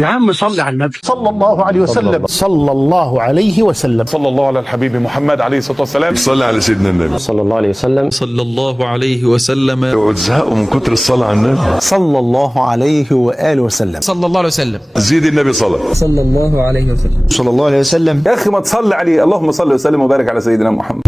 يا عم صل على النبي صلى الله عليه وسلم. صلى الله عليه وسلم. صلى الله على الحبيب محمد عليه الصلاة والسلام. صلى على سيدنا النبي صلى الله عليه وسلم. صلى الله عليه وسلم. وتزهقوا من كتر الصلاة على النبي. صلى الله عليه وآله وسلم. صلى الله عليه وسلم. زيد النبي صلاة. صلى الله عليه وسلم. صلى الله عليه وسلم. يا أخي ما تصلي عليه. اللهم صل وسلم وبارك على سيدنا محمد.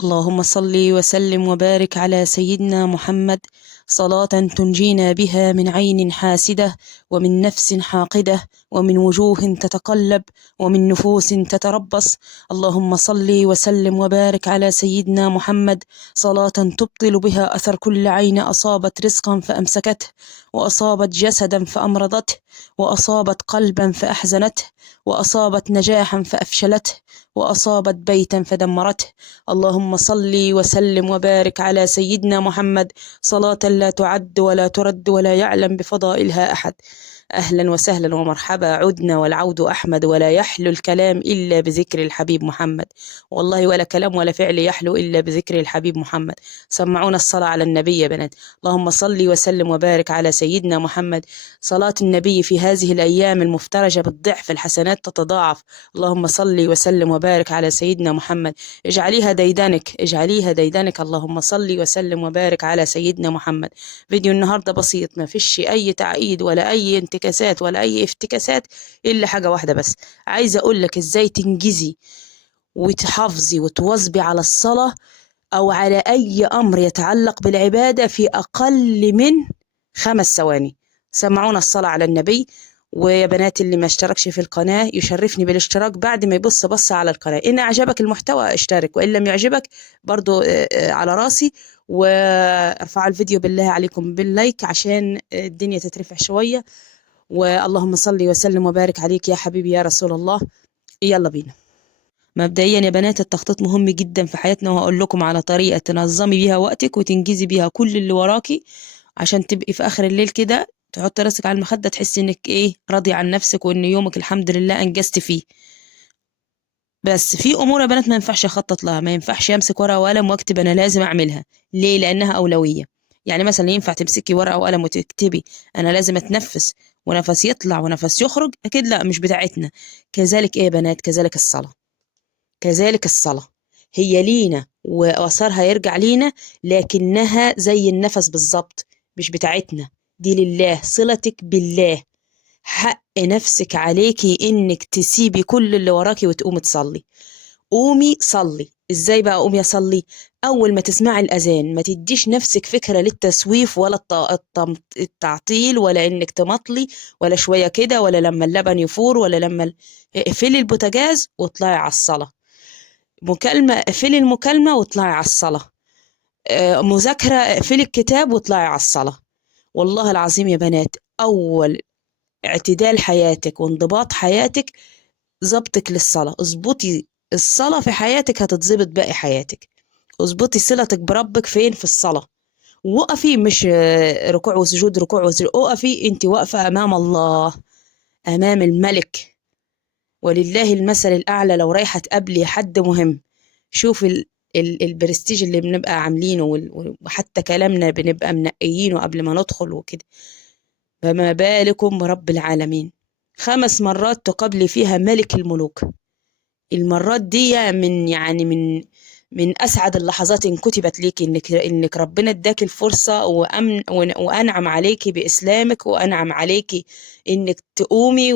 اللهم صل وسلم وبارك على سيدنا محمد صلاة تنجينا بها من عين حاسدة ومن نفس حاقدة ومن وجوه تتقلب ومن نفوس تتربص. اللهم صل وسلم وبارك على سيدنا محمد صلاة تبطل بها أثر كل عين أصابت رزقا فأمسكته، وأصابت جسدا فأمرضته، وأصابت قلبا فأحزنته، وأصابت نجاحا فأفشلته، وأصابت بيتا فدمرته. اللهم صل وسلم وبارك على سيدنا محمد صلاة لا تعد ولا ترد ولا يعلم بفضائلها أحد. أهلا وسهلا ومرحبا، عدنا والعود أحمد، ولا يحلو الكلام إلا بذكر الحبيب محمد. والله ولا كلام ولا فعل يحلو إلا بذكر الحبيب محمد. سمعونا الصلاة على النبي يا بنات. اللهم صل وسلم وبارك على سيدنا محمد. صلاة النبي في هذه الأيام المفترجة بالضعف، الحسنات تتضاعف. اللهم صل وسلم وبارك على سيدنا محمد. اجعليها ديدنك، اجعليها ديدنك. اللهم صل وسلم وبارك على سيدنا محمد. فيديو النهاردة بسيط، ما فيش أي تعقيد ولا أي انتكاسات ولا أي افتكاسات، إلا حاجة واحدة بس. عايزة أقول لك إزاي تنجزي وتحافظي وتواظبي على الصلاة أو على أي أمر يتعلق بالعبادة في أقل من 5 ثواني. سمعونا الصلاة على النبي. ويا بنات اللي ما اشتركش في القناة يشرفني بالاشتراك بعد ما يبص بص على القناة. إن أعجبك المحتوى اشترك، وإن لم يعجبك برضو على راسي. وارفعوا الفيديو بالله عليكم باللايك عشان الدنيا تترفع شوية. واللهم صل وسلم وبارك عليك يا حبيبي يا رسول الله. يلا بينا. مبدئيا يا بنات، التخطيط مهم جدا في حياتنا، وهقول لكم على طريقة تنظمي بيها وقتك وتنجزي بيها كل اللي وراكي، عشان تبقي في آخر الليل كده تحط راسك على المخدة تحسي انك راضية عن نفسك، وان يومك الحمد لله انجزت فيه. بس في امور يا بنات ما ينفعش اخطط لها، ما ينفعش امسك ورقة وقلم واكتب انا لازم اعملها. ليه؟ لانها اولوية. يعني مثلا ينفع تمسكي ورقة وقلم وتكتبي انا لازم اتنفس ونفس يطلع ونفس يخرج؟ اكيد لا، مش بتاعتنا. كذلك يا بنات، كذلك الصلاة. كذلك الصلاة هي لينا وأثرها يرجع لينا، لكنها زي النفس بالظبط، مش بتاعتنا. دي لله، صلتك بالله. حق نفسك عليكي إنك تسيبي كل اللي وراكي وتقومي تصلي. قومي صلي. إزاي بقى قومي أصلي؟ أول ما تسمعي الأذان ما تديش نفسك فكرة للتسويف ولا التعطيل، ولا إنك تمطلي، ولا شوية كده، ولا لما اللبن يفور، ولا لما اقفلي البوتاجاز واطلعي على الصلاة. مكالمة اقفلي المكالمة واطلعي على الصلاة. مذاكرة اقفلي الكتاب واطلعي على الصلاة. والله العظيم يا بنات، أول اعتدال حياتك وانضباط حياتك ظبطك للصلاة. اظبطي الصلاة في حياتك هتتظبط باقي حياتك. اظبطي صلتك بربك فين؟ في الصلاة. وقفي، مش ركوع وسجود ركوع وسجود، وقفي انت واقفة أمام الله، أمام الملك. ولله المثل الأعلى. لو رايحة تقابلي حد مهم، شوف البرستيج اللي بنبقى عاملينه، وحتى كلامنا بنبقى منقيينه قبل ما ندخل وكده، فما بالكم برب العالمين. 5 مرات تقابلي فيها ملك الملوك. المرات دي من أسعد اللحظات إن كتبت ليكي، إنك ربنا اداك الفرصة وأنعم عليكي بإسلامك، وأنعم عليكي إنك تقومي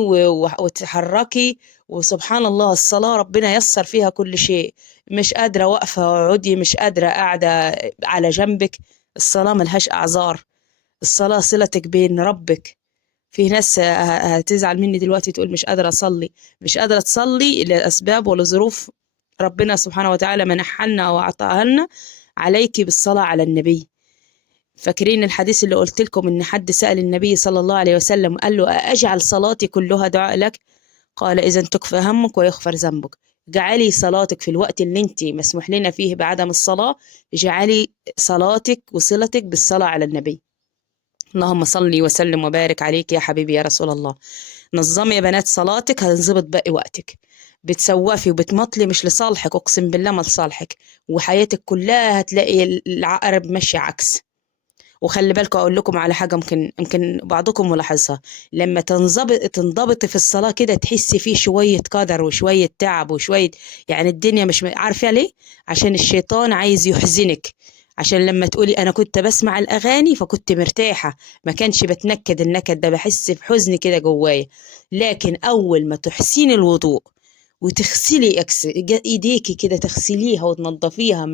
وتحركي. وسبحان الله، الصلاة ربنا يسر فيها كل شيء. مش قادرة واقفة وعودي، مش قادرة قاعدة على جنبك. الصلاة ملهاش أعذار. الصلاة صلتك بين ربك. في ناس هتزعل مني دلوقتي تقول مش قادرة أصلي. مش قادرة تصلي لأسباب ولظروف ربنا سبحانه وتعالى منحها لنا وأعطاها لنا. عليكي بالصلاة على النبي. فاكرين الحديث اللي قلت لكم إن حد سأل النبي صلى الله عليه وسلم قال له أجعل صلاتي كلها دعاء لك؟ قال إذا تكفى همك ويغفر ذنبك. جعلي صلاتك في الوقت اللي انت مسموح لنا فيه بعدم الصلاة، جعلي صلاتك وصلتك بالصلاة على النبي. اللهم صل وسلم وبارك عليك يا حبيبي يا رسول الله. نظمي يا بنات صلاتك، هتنظبط باقي وقتك. بتسوفي وبتمطلي مش لصالحك، اقسم بالله ما لصالحك. وحياتك كلها هتلاقي العقرب ماشي عكس. وخلي بالكم اقول لكم على حاجه يمكن بعضكم ملاحظها، لما تنضبط في الصلاه كده تحسي فيه شويه قدر وشويه تعب وشويه، يعني الدنيا مش عارفه ليه، عشان الشيطان عايز يحزنك، عشان لما تقولي انا كنت بسمع الاغاني فكنت مرتاحه، ما كانش بتنكد النكد ده، بحس بحزن كده جوايا. لكن اول ما تحسين الوضوء وتغسلي ايديكي كده، تغسليها وتنضفيها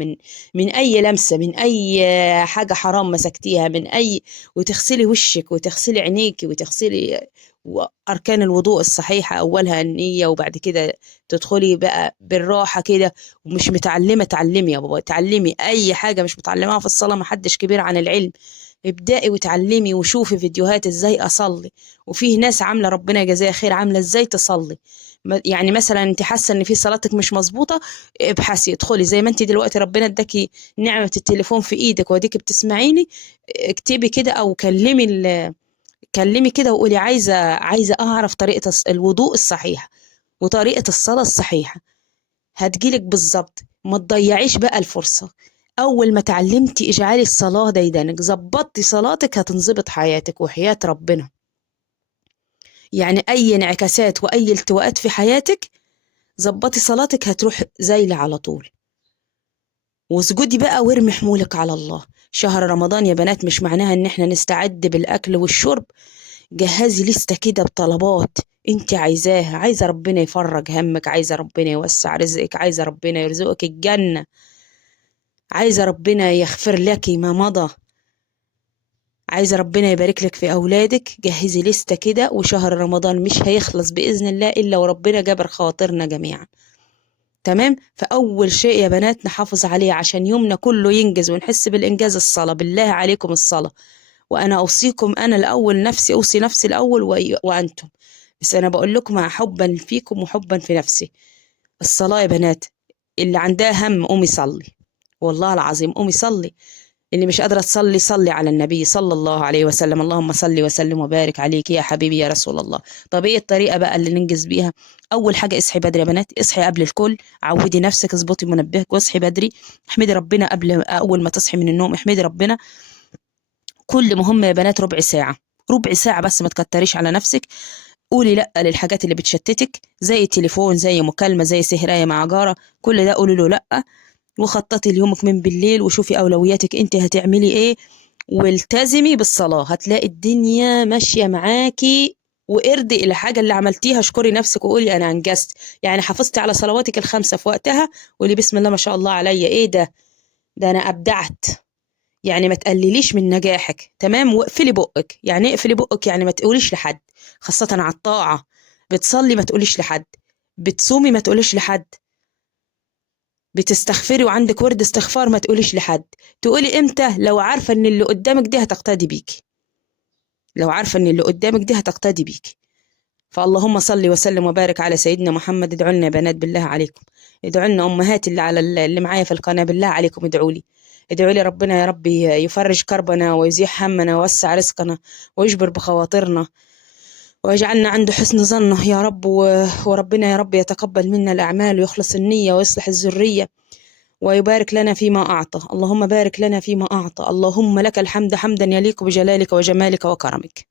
من اي لمسه، من اي حاجه حرام مسكتيها، من اي، وتغسلي وشك وتغسلي عينيكي وتغسلي واركان الوضوء الصحيحه، اولها النيه، وبعد كده تدخلي بقى بالراحه كده، ومش متعلمه تعلمي يا بابا، تعلمي اي حاجه مش متعلماها في الصلاه، ما حدش كبير عن العلم، ابدأي وتعلمي وشوفي فيديوهات ازاي اصلي، وفيه ناس عامله ربنا يجزاها خير عامله ازاي تصلي. يعني مثلا انت حاسه ان في صلاتك مش مظبوطه، ابحثي، ادخلي زي ما انت دلوقتي ربنا اداكي نعمه التليفون في ايدك واديك بتسمعيني، اكتبي كده او كلمي كده وقولي عايزه اعرف طريقه الوضوء الصحيح وطريقه الصلاه الصحيحه، هتجيلك بالظبط. ما تضيعيش بقى الفرصه، اول ما تعلمتي اجعلي الصلاه ديدنك، ظبطتي صلاتك هتنظبط حياتك وحياه ربنا. يعني اي انعكاسات واي التواءات في حياتك، ظبطي صلاتك هتروح زايله على طول. واسجدي بقى وارمي حمولك على الله. شهر رمضان يا بنات مش معناها ان احنا نستعد بالاكل والشرب، جهزي لستة كده بطلبات انت عايزاها، عايزه ربنا يفرج همك، عايزه ربنا يوسع رزقك، عايزه ربنا يرزقك الجنه، عايزه ربنا يغفر لك ما مضى، عايزه ربنا يبارك لك في اولادك، جهزي لستة كده. وشهر رمضان مش هيخلص باذن الله الا وربنا جبر خاطرنا جميعا. تمام. فاول شيء يا بنات نحافظ عليه عشان يومنا كله ينجز ونحس بالانجاز، الصلاه. بالله عليكم الصلاه، وانا اوصيكم، انا الاول نفسي، اوصي نفسي الاول وانتم، بس انا بقول لكم حبا فيكم وحبا في نفسي. الصلاه يا بنات، اللي عندها هم قومي صلي، والله العظيم قومي صلي. اللي مش قادرة تصلي صلي على النبي صلى الله عليه وسلم، اللهم صل وسلم وبارك عليك يا حبيبي يا رسول الله. طب ايه الطريقة بقى اللي ننجز بيها؟ أول حاجة اصحي بدري يا بنات، اصحي قبل الكل، عودي نفسك، اظبطي منبهك واصحي بدري، احمدي ربنا أول ما تصحي من النوم، احمدي ربنا. كل مهمة يا بنات ربع ساعة، ربع ساعة بس، ما تكتريش على نفسك. قولي لأ للحاجات اللي بتشتتك، زي التليفون، زي مكالمة، زي سهراية مع جارة، كل ده قولي له لأ. وخططي ليومك من بالليل وشوفي أولوياتك انت هتعملي ايه، والتزمي بالصلاة، هتلاقي الدنيا ماشية معاكي. وارضي الحاجة اللي عملتيها، اشكري نفسك وقولي أنا أنجزت، يعني حافظتي على صلواتك الخمسة في وقتها، قولي بسم الله ما شاء الله عليا، ايه ده أنا أبدعت. يعني ما تقلليش من نجاحك. تمام. واقفلي بقك، يعني ايه اقفلي بقك؟ يعني ما تقوليش لحد، خاصة على الطاعة. بتصلي ما تقوليش لحد، بتصومي ما تقوليش لحد، بتستغفري وعندك ورد استغفار ما تقوليش لحد. تقولي امتى؟ لو عارفة ان اللي قدامك دي هتقتدي بيكي، لو عارفة ان اللي قدامك دي هتقتدي بيكي. فاللهم صل وسلم وبارك على سيدنا محمد. ادعوا لنا يا بنات بالله عليكم، ادعوا لنا امهاتي اللي معايا في القناة، بالله عليكم ادعوا لي، ادعوا لي ربنا يا رب يفرج كربنا ويزيح همنا ويوسع رزقنا ويجبر بخواطرنا ويجعلنا عنده حسن ظنه يا رب. وربنا يا رب يتقبل منا الأعمال ويخلص النية ويصلح الذرية ويبارك لنا فيما أعطى. اللهم بارك لنا فيما أعطى، اللهم لك الحمد حمدا يليق بجلالك وجمالك وكرمك.